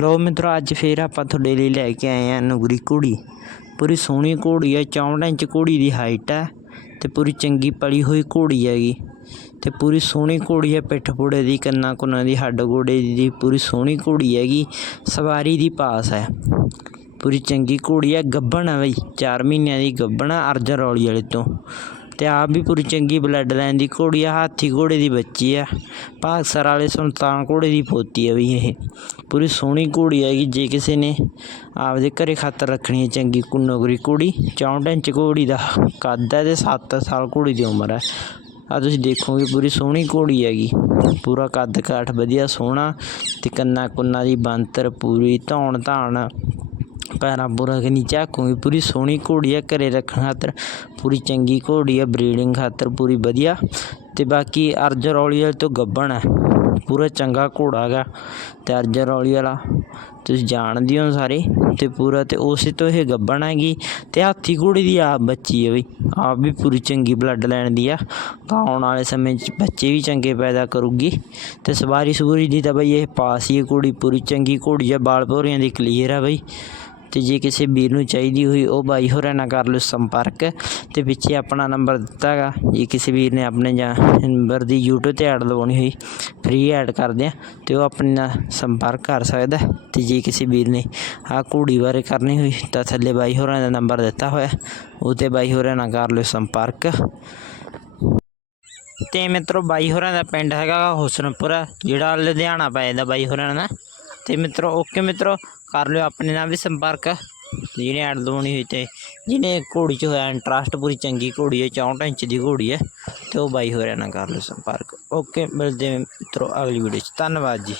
ਲੋ ਮਿੱਤਰੋ, ਅੱਜ ਫੇਰ ਆਪਾਂ ਤੁਹਾਡੇ ਲਈ ਲੈ ਕੇ ਆਏ ਆ ਨੁਗਰੀ ਘੋੜੀ। ਪੂਰੀ ਸੋਹਣੀ ਘੋੜੀ ਹੈ 64 ਇੰਚ ਘੋੜੀ ਦੀ ਹਾਈਟ ਹੈ ਤੇ ਪੂਰੀ ਚੰਗੀ ਪਲੀ ਹੋਈ ਘੋੜੀ ਹੈਗੀ। ਤੇ ਪੂਰੀ ਸੋਹਣੀ ਘੋੜੀ ਹੈ ਪਿੱਠ ਪੂੜੇ ਦੀ, ਕੰਨਾਂ ਕੁੰਨਾਂ ਦੀ, ਹੱਡ ਗੋੜੇ ਦੀ ਪੂਰੀ ਸੋਹਣੀ ਘੋੜੀ ਹੈਗੀ, ਸਵਾਰੀ ਦੀ ਪਾਸ ਹੈ। ਪੂਰੀ ਚੰਗੀ ਘੋੜੀ ਹੈ ਗੱਬਣ ਹੈ ਬਈ 4 ਮਹੀਨਿਆਂ ਦੀ ਗੱਬਣ ਹੈ ਅਰਜਨ ਰੌਲੀ ਵਾਲੇ ਤੋਂ। ਅਤੇ ਆਪ ਵੀ ਪੂਰੀ ਚੰਗੀ ਬਲੱਡ ਲਾਈਨ ਦੀ ਘੋੜੀ ਆ, ਹਾਥੀ ਘੋੜੇ ਦੀ ਬੱਚੀ ਆ। ਭਾਗਸਰ ਵਾਲੇ ਸੁਲਤਾਨ ਘੋੜੇ ਦੀ ਪੋਤੀ ਆ ਵੀ ਇਹ। ਪੂਰੀ ਸੋਹਣੀ ਘੋੜੀ ਹੈਗੀ ਜੇ ਕਿਸੇ ਨੇ ਆਪਦੇ ਘਰੇ ਖਾਤਰ ਰੱਖਣੀ ਹੈ ਚੰਗੀ ਕੁੰਨੋਗਰੀ ਘੋੜੀ 64 ਇੰਚ ਘੋੜੀ ਦਾ ਕੱਦ ਹੈ ਅਤੇ ਸੱਤ ਸਾਲ ਘੋੜੀ ਦੀ ਉਮਰ ਹੈ। ਆ ਤੁਸੀਂ ਦੇਖੋਗੇ ਪੂਰੀ ਸੋਹਣੀ ਘੋੜੀ ਹੈਗੀ। ਪੂਰਾ ਕੱਦ ਕਾਠ ਵਧੀਆ ਸੋਹਣਾ ਅਤੇ ਕੰਨਾ ਕੁੰਨਾ ਦੀ ਬਣਤਰ ਪੂਰੀ ਧੌਣ ਧਾਣ ਪੈਰਾਂ ਪੂਰਾ ਕਿ ਨੀ ਝਾਕੂਗੀ ਪੂਰੀ ਸੋਹਣੀ ਘੋੜੀ ਹੈ ਘਰੇ ਰੱਖਣ ਖਾਤਰ ਪੂਰੀ ਚੰਗੀ ਘੋੜੀ ਆ, ਬਰੀਡਿੰਗ ਖਾਤਰ ਪੂਰੀ ਵਧੀਆ। ਤੇ ਬਾਕੀ ਅਰਜਨ ਰੌਲੀ ਵਾਲੇ ਤੋਂ ਗੱਬਣ ਹੈ ਪੂਰਾ ਚੰਗਾ ਘੋੜਾ ਹੈਗਾ। ਤੇ ਅਰਜਨ ਰੌਲੀ ਵਾਲਾ, ਤੁਸੀਂ ਜਾਣਦੇ ਹੋ ਸਾਰੇ, ਤੇ ਪੂਰਾ ਤੇ ਉਸੇ ਤੋਂ ਇਹ ਗੱਬਣ ਹੈਗੀ। ਤੇ ਹਾਥੀ ਘੋੜੀ ਦੀ ਆਪ ਬੱਚੀ ਹੈ ਬਈ, ਆਪ ਵੀ ਪੂਰੀ ਚੰਗੀ ਬਲੱਡ ਲਾਈਨ ਦੀ ਆ। ਤਾਂ ਆਉਣ ਵਾਲੇ ਸਮੇਂ 'ਚ ਬੱਚੇ ਵੀ ਚੰਗੇ ਪੈਦਾ ਕਰੂਗੀ। ਤੇ ਸਵਾਰੀ ਸਵੂਰੀ ਦੀ ਤਾਂ ਬਈ ਇਹ ਪਾਸ ਹੀ ਹੈ ਘੋੜੀ, ਪੂਰੀ ਚੰਗੀ ਘੋੜੀ ਆ, ਬਾਲ ਭੋਰੀਆਂ ਦੀ ਕਲੀਅਰ ਆ ਬਈ। ਤੇ ਜੇ ਕਿਸੇ ਵੀਰ ਨੂੰ ਚਾਹੀਦੀ ਹੋਈ, ਉਹ ਬਾਈ ਹੋਰਾਂ ਨਾਲ ਕਰ ਲਓ ਸੰਪਰਕ। ਤੇ ਪਿੱਛੇ ਆਪਣਾ ਨੰਬਰ ਦਿੱਤਾ ਗਾ ਜੇ ਕਿਸੇ ਵੀਰ ਨੇ ਆਪਣੇ ਜਾਂ ਨੰਬਰ ਦੀ YouTube ਤੇ ਐਡ ਲਵਾਉਣੀ ਹੋਈ ਫ੍ਰੀ ਐਡ ਕਰਦੇ ਆ ਤੇ ਉਹ ਆਪਣੇ ਨਾਲ ਸੰਪਰਕ ਕਰ ਸਕਦਾ। ਹੈ। ਤੇ ਜੇ ਕਿਸੇ ਵੀਰ ਨੇ ਆਹ ਘੋੜੀ ਬਾਰੇ ਕਰਨੀ ਹੋਈ, ਤਾਂ ਥੱਲੇ ਬਾਈ ਹੋਰਾਂ ਦਾ ਨੰਬਰ ਦਿੱਤਾ ਹੋਇਆ। ਉਹ ਤੇ ਬਾਈ ਹੋਰਾਂ ਨਾਲ ਕਰ ਲਓ ਸੰਪਰਕ। ਤੇ ਮਿੱਤਰੋ, ਬਾਈ ਹੋਰਾਂ ਦਾ ਪਿੰਡ ਹੈਗਾ ਹੁਸਨਪੁਰ, ਜਿਹੜਾ ਲੁਧਿਆਣਾ ਪੈ ਜਾਂਦਾ ਬਾਈ ਹੋਰਾਂ ਦਾ ਤੇ ਮਿੱਤਰੋ, ਓਕੇ ਮਿੱਤਰੋ, ਕਰ ਲਿਓ ਆਪਣੇ ਨਾਲ ਵੀ ਸੰਪਰਕ। ਜਿਹਨੇ ਐਡ ਲਵਾਉਣੀ ਹੋਈ ਤੇ ਜਿਹਨੇ ਘੋੜੀ 'ਚ ਹੋਇਆ ਇੰਟਰਸਟ ਪੂਰੀ ਚੰਗੀ ਘੋੜੀ ਹੈ 64 ਇੰਚ ਦੀ ਘੋੜੀ ਹੈ, ਤੇ ਉਹ ਬਾਈ ਹੋਰਾਂ ਨਾਲ ਕਰ ਲਿਓ ਸੰਪਰਕ। ਓਕੇ, ਮਿਲਦੇ ਹਾਂ ਮਿੱਤਰੋ ਅਗਲੀ ਵੀਡੀਓ 'ਚ। ਧੰਨਵਾਦ ਜੀ।